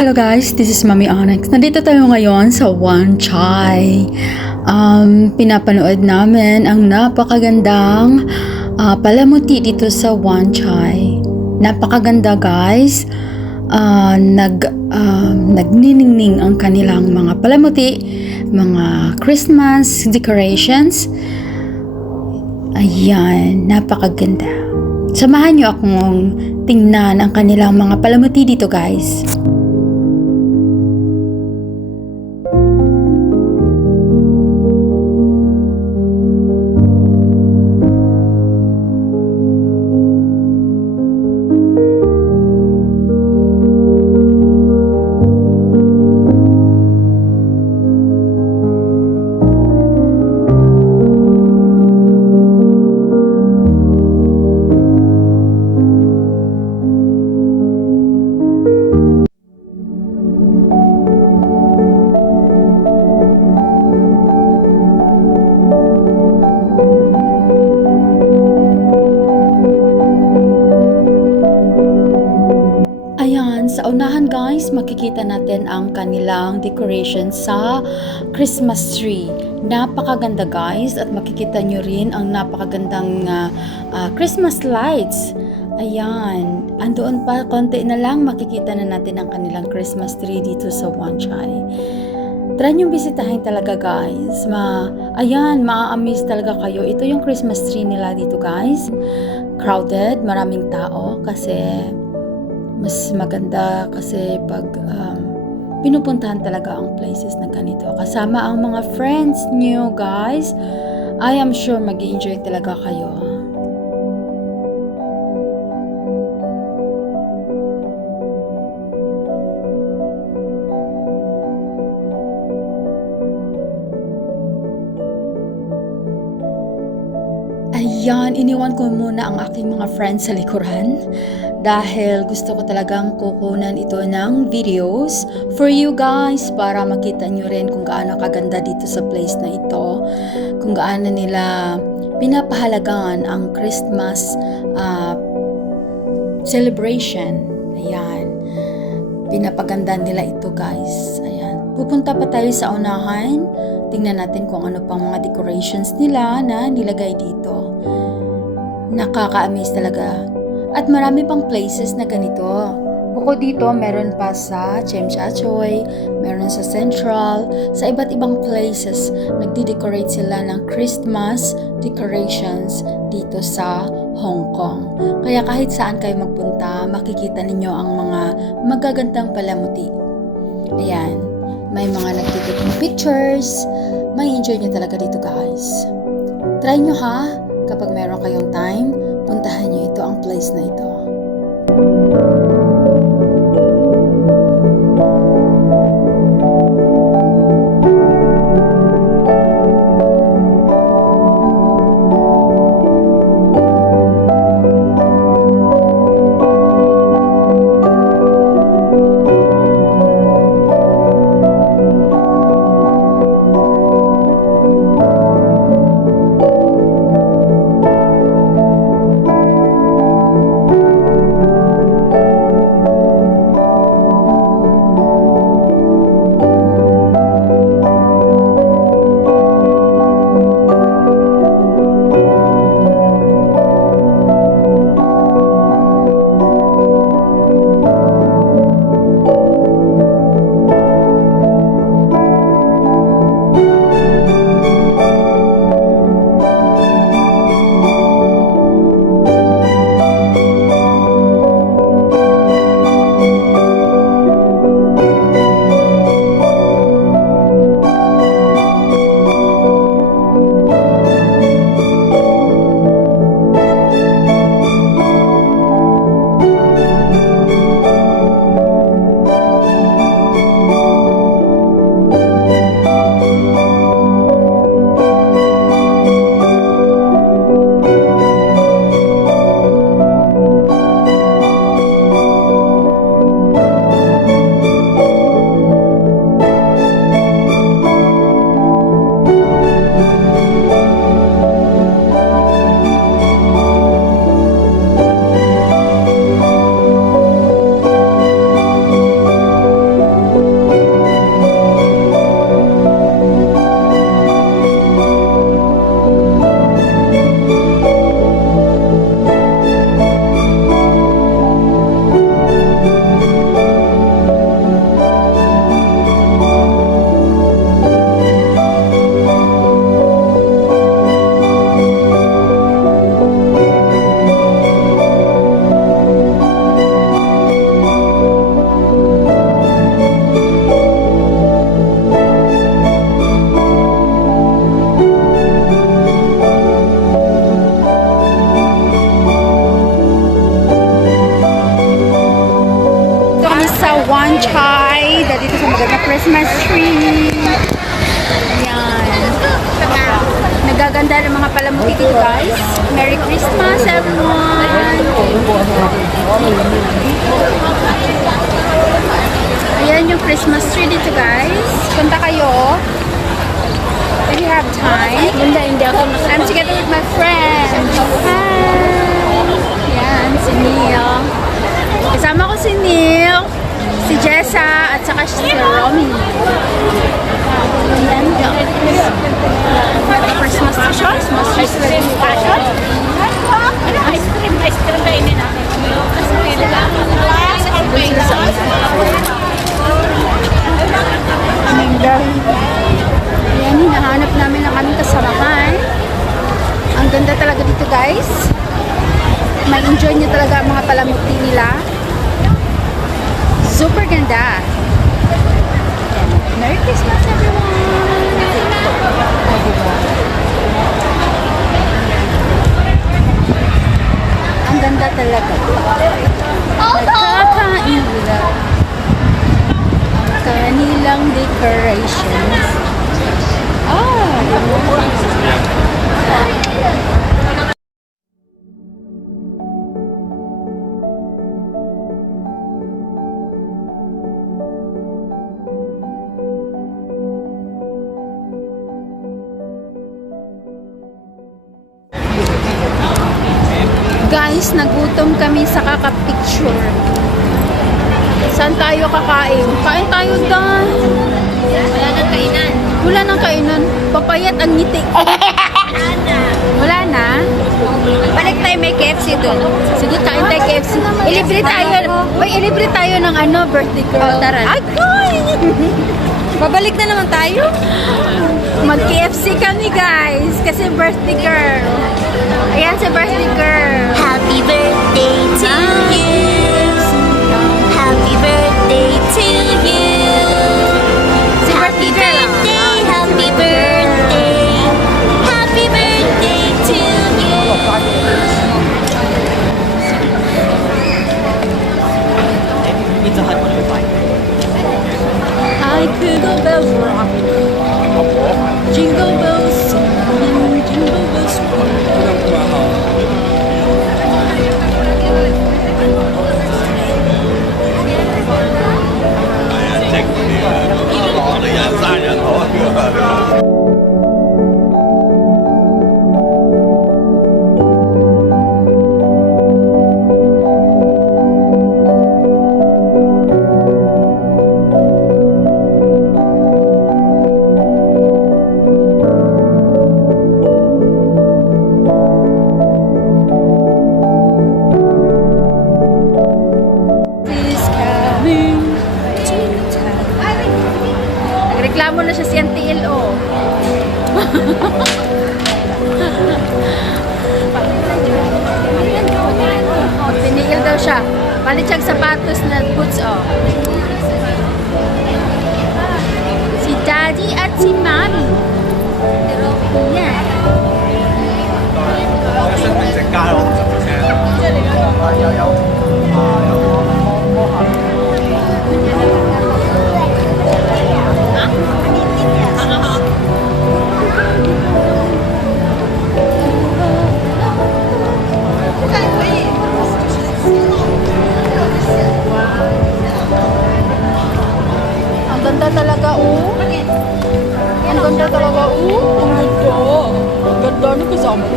Hello guys, this is Mami Onyx. Nandito tayo ngayon sa Wan Chai. Pinapanood namin ang napakagandang palamuti dito sa Wan Chai. Napakaganda guys. Nagniningning ang kanilang mga palamuti, mga Christmas decorations. Ayan, napakaganda. Samahan niyo akong tingnan ang kanilang mga palamuti dito guys. Sa unahan guys, makikita natin ang kanilang decoration sa Christmas tree. Napakaganda guys, at makikita nyo rin ang napakagandang Christmas lights. Ayan, andoon pa konti na lang makikita na natin ang kanilang Christmas tree dito sa Wan Chai. Try nyo bisitahin talaga guys. Ayan, maa-amaze talaga kayo. Ito yung Christmas tree nila dito guys. Crowded, maraming tao kasi mas maganda kasi pag pinupuntahan talaga ang places na ganito. Kasama ang mga friends nyo guys. I am sure mag-i-enjoy talaga kayo. Ayan, iniwan ko muna ang aking mga friends sa likuran dahil gusto ko talagang kukunan ito ng videos for you guys para makita nyo rin kung gaano kaganda dito sa place na ito, kung gaano nila pinapahalagan ang Christmas celebration. Ayan, pinapaganda nila ito guys. Ayan, pupunta pa tayo sa unahan, tingnan natin kung ano pang mga decorations nila na nilagay dito. Nakaka-amaze talaga. At marami pang places na ganito. Bukod dito, meron pa sa Tsim Sha Tsui, meron sa Central, sa iba't ibang places, nagdi-decorate sila ng Christmas decorations dito sa Hong Kong. Kaya kahit saan kayo magpunta, makikita ninyo ang mga magagandang palamuti. Ayan, may mga nagtitake ng pictures, may enjoy nyo talaga dito guys. Try nyo ha, kapag meron kayong time, puntahan nyo ito ang place na ito. guys. Merry Christmas, everyone! Ayan yung Christmas tree dito, guys. Punta kayo. If you have time. Hindi ako. I'm together with my friend. Hi! Yan, si Neil. Kasama ko si Neil, si Jessa, at saka si Romy. Ayan, Christmas tree siya. Christmas tree siya. Ice cream kainin natin. Ayan, hinahanap namin ang aming kasamahan. Ang ganda talaga dito, guys. May enjoy nyo talaga ang mga palamuti nila. Super ganda. Merry Christmas, everyone! Ang ganda talaga. Nakakain lang ang kanilang decorations. Guys, nagutom kami sa kakapicture. Saan tayo kakain? Kain tayo doon. Wala nang kainan. Wala nang kainan. Papayat ang ngiti. Wala na. Balik tayo may KFC doon. Sige, kain tayo KFC. Ilibre tayo. May ilibre tayo ng birthday girl. Tara. Ay, Babalik na naman tayo. Mag-KFC kami, guys. Kasi birthday girl. Ayan si birthday girl. Happy birthday to you. Happy birthday to you. Si birthday girl. Happy birthday. Happy birthday to you. I could go bells rock. Jingle bells swing, jingle bells swing. Is coming to town. Nagreklamo na siya si NTLO. Piniil daw siya. Palit siyang sapatos na boots, oh. Si Daddy at si Mommy. Yan. Ang ganda talaga, oh. Ang ganda talaga, oh. Ang ganda. Ang ganda ni kasama ko.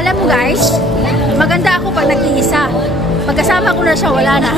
Alam mo, guys, maganda ako pag nag-iisa. Pagkasama ko na siya, wala na.